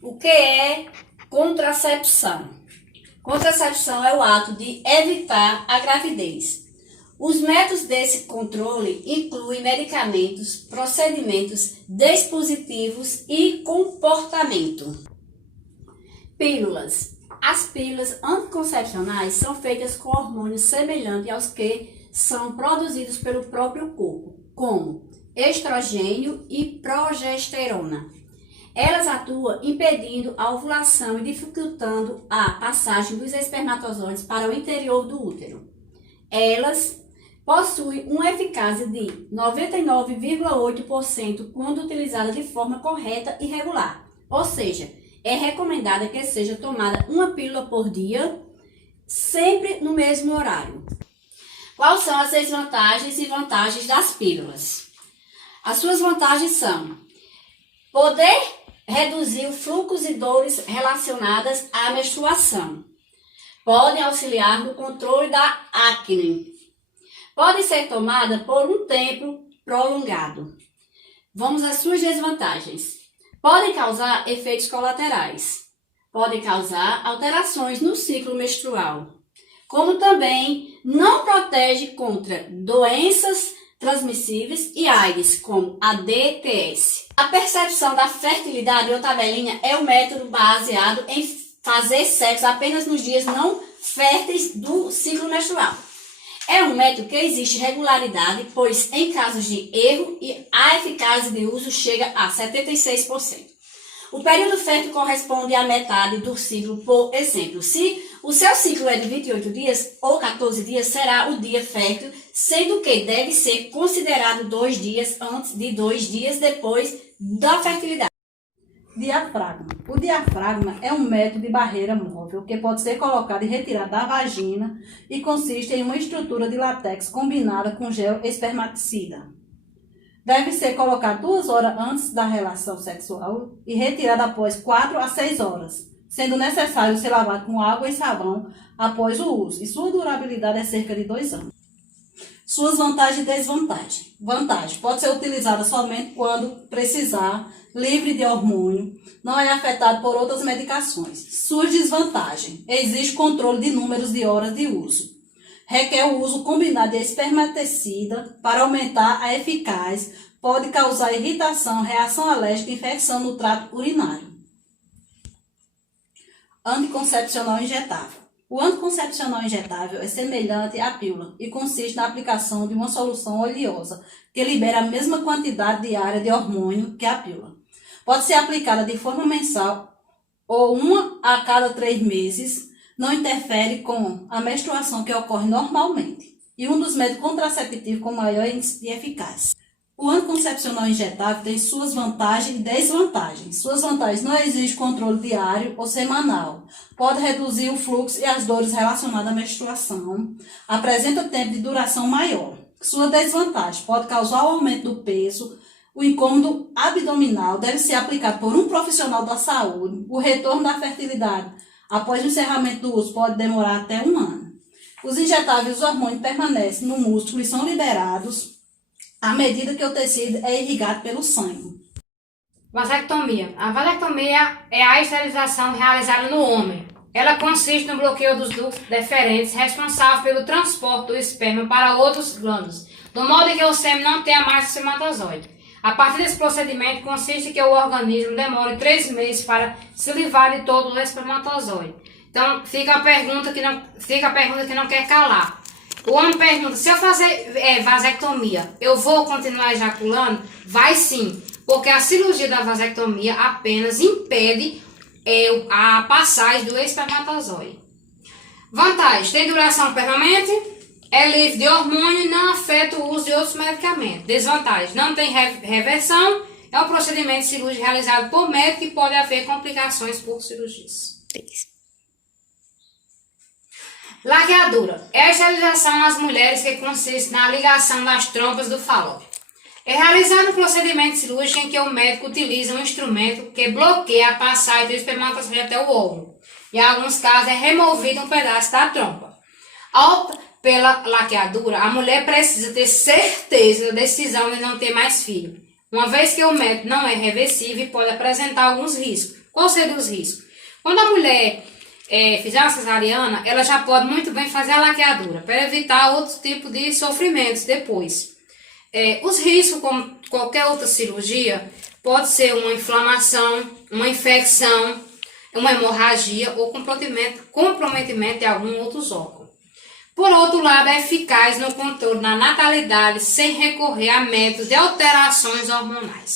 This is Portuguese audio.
O que é contracepção? Contracepção é o ato de evitar a gravidez. Os métodos desse controle incluem medicamentos, procedimentos, dispositivos e comportamento. Pílulas. As pílulas anticoncepcionais são feitas com hormônios semelhantes aos que são produzidos pelo próprio corpo, como estrogênio e progesterona. Elas atuam impedindo a ovulação e dificultando a passagem dos espermatozoides para o interior do útero. Elas possuem uma eficácia de 99,8% quando utilizadas de forma correta e regular, ou seja, é recomendada que seja tomada uma pílula por dia, sempre no mesmo horário. Quais são as desvantagens e vantagens das pílulas? As suas vantagens são poder reduzir fluxos e dores relacionadas à menstruação. Podem auxiliar no controle da acne. Pode ser tomada por um tempo prolongado. Vamos às suas desvantagens. Podem causar efeitos colaterais. Podem causar alterações no ciclo menstrual. Como também não protege contra doenças transmissíveis e AIDS, como a DTS. A percepção da fertilidade ou tabelinha é um método baseado em fazer sexo apenas nos dias não férteis do ciclo menstrual. É um método que existe regularidade, pois em casos de erro a eficácia de uso chega a 76%. O período fértil corresponde à metade do ciclo, por exemplo, se o seu ciclo é de 28 dias ou 14 dias, será o dia fértil, sendo que deve ser considerado 2 dias antes de 2 dias depois da fertilidade. Diafragma. O diafragma é um método de barreira móvel que pode ser colocado e retirado da vagina e consiste em uma estrutura de látex combinada com gel espermaticida. Deve ser colocado 2 horas antes da relação sexual e retirado após 4 a 6 horas, sendo necessário ser lavado com água e sabão após o uso, e sua durabilidade é cerca de 2 anos. Suas vantagens e desvantagens. Vantagem: pode ser utilizada somente quando precisar, livre de hormônio, não é afetado por outras medicações. Suas desvantagens: existe controle de números de horas de uso. Requer o uso combinado de espermaticida para aumentar a eficácia, pode causar irritação, reação alérgica e infecção no trato urinário. Anticoncepcional injetável. O anticoncepcional injetável é semelhante à pílula e consiste na aplicação de uma solução oleosa que libera a mesma quantidade diária de hormônio que a pílula. Pode ser aplicada de forma mensal ou 1 a cada 3 meses, não interfere com a menstruação que ocorre normalmente e um dos métodos contraceptivos com maior índice de eficácia. O anticoncepcional injetável tem suas vantagens e desvantagens. Suas vantagens: não existe controle diário ou semanal. Pode reduzir o fluxo e as dores relacionadas à menstruação. Apresenta tempo de duração maior. Sua desvantagem: pode causar o aumento do peso. O incômodo abdominal deve ser aplicado por um profissional da saúde. O retorno da fertilidade após o encerramento do uso pode demorar até 1 ano. Os injetáveis, os hormônios permanecem no músculo e são liberados à medida que o tecido é irrigado pelo sangue. Vasectomia. A vasectomia é a esterilização realizada no homem. Ela consiste no bloqueio dos ductos deferentes responsável pelo transporte do esperma para outros glândulos, do modo que o sêmen não tenha mais espermatozoide. A partir desse procedimento, consiste que o organismo demore 3 meses para se livrar de todo o espermatozoide. Então, fica a pergunta que não quer calar. O homem pergunta: se eu fazer vasectomia, eu vou continuar ejaculando? Vai sim, porque a cirurgia da vasectomia apenas impede a passagem do espermatozoide. Vantagem: tem duração permanente, é livre de hormônio e não afeta o uso de outros medicamentos. Desvantagem: não tem reversão, é um procedimento cirúrgico realizado por médico e pode haver complicações por cirurgias. Laqueadura é a esterilização nas mulheres que consiste na ligação das trompas do falópio. É realizado um procedimento cirúrgico em que o médico utiliza um instrumento que bloqueia a passagem do espermatozoide até o óvulo. Em alguns casos é removido um pedaço da trompa. Pela laqueadura, a mulher precisa ter certeza da decisão de não ter mais filho, uma vez que o método não é reversível e pode apresentar alguns riscos, Qual seria os riscos? Quando a mulher fizer uma cesariana, ela já pode muito bem fazer a laqueadura, para evitar outro tipo de sofrimentos depois. Os riscos, como qualquer outra cirurgia, pode ser uma inflamação, uma infecção, uma hemorragia ou comprometimento de algum outro órgão. Por outro lado, é eficaz no controle da natalidade sem recorrer a métodos de alterações hormonais.